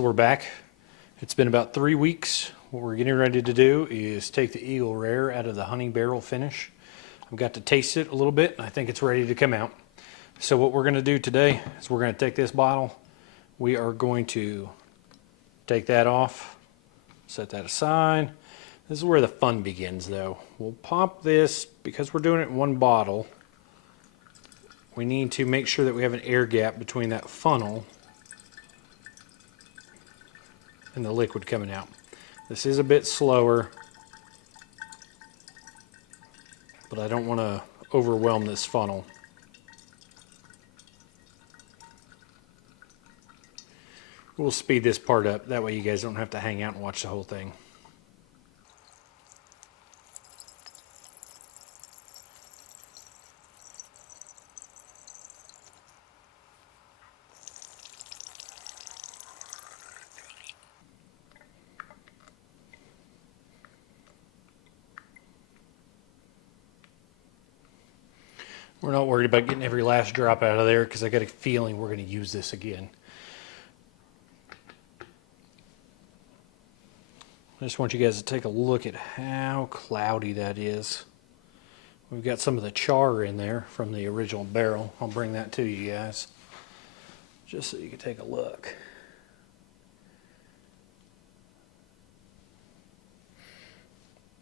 So we're back. It's been about 3 weeks. What we're getting ready to do is take the Eagle Rare out of the honey barrel finish. I've got to taste it a little bit and I think it's ready to come out. So what we're going to do today is we're going to take this bottle. We are going to take that off, set that aside. This is where the fun begins though. We'll pop this, because we're doing it in one bottle, we need to make sure that we have an air gap between that funnel and the liquid coming out. This is a bit slower, but I don't want to overwhelm this funnel. We'll speed this part up, that way you guys don't have to hang out and watch the whole thing. We're not worried about getting every last drop out of there because I got a feeling we're going to use this again. I just want you guys to take a look at how cloudy that is. We've got some of the char in there from the original barrel. I'll bring that to you guys just so you can take a look.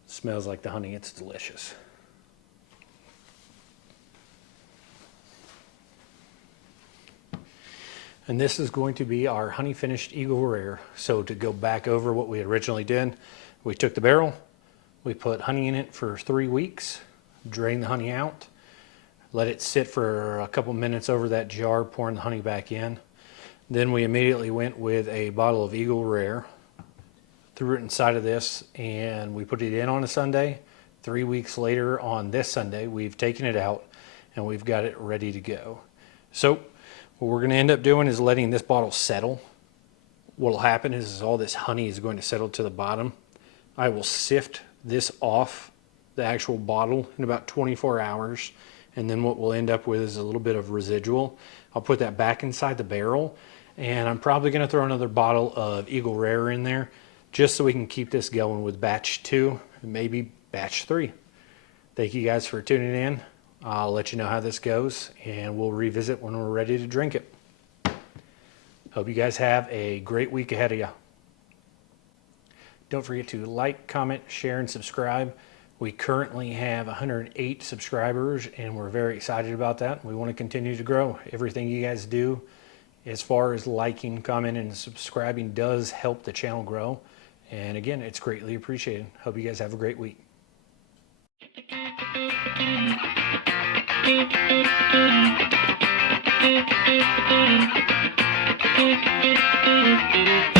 Smells like the honey. It's delicious. And this is going to be our honey finished Eagle Rare. So to go back over what we originally did, we took the barrel, we put honey in it for 3 weeks, drained the honey out, let it sit for a couple minutes over that jar, pouring the honey back in. Then we immediately went with a bottle of Eagle Rare, threw it inside of this, and we put it in on a Sunday. 3 weeks later on this Sunday, we've taken it out and we've got it ready to go. So what we're going to end up doing is letting this bottle settle. What will happen is all this honey is going to settle to the bottom. I will sift this off the actual bottle in about 24 hours. And then what we'll end up with is a little bit of residual. I'll put that back inside the barrel. And I'm probably going to throw another bottle of Eagle Rare in there just so we can keep this going with batch 2 and maybe batch 3. Thank you guys for tuning in. I'll let you know how this goes, and we'll revisit when we're ready to drink it. Hope you guys have a great week ahead of you. Don't forget to like, comment, share, and subscribe. We currently have 108 subscribers, and we're very excited about that. We want to continue to grow. Everything you guys do as far as liking, commenting, and subscribing does help the channel grow. And again, it's greatly appreciated. Hope you guys have a great week. Thank you.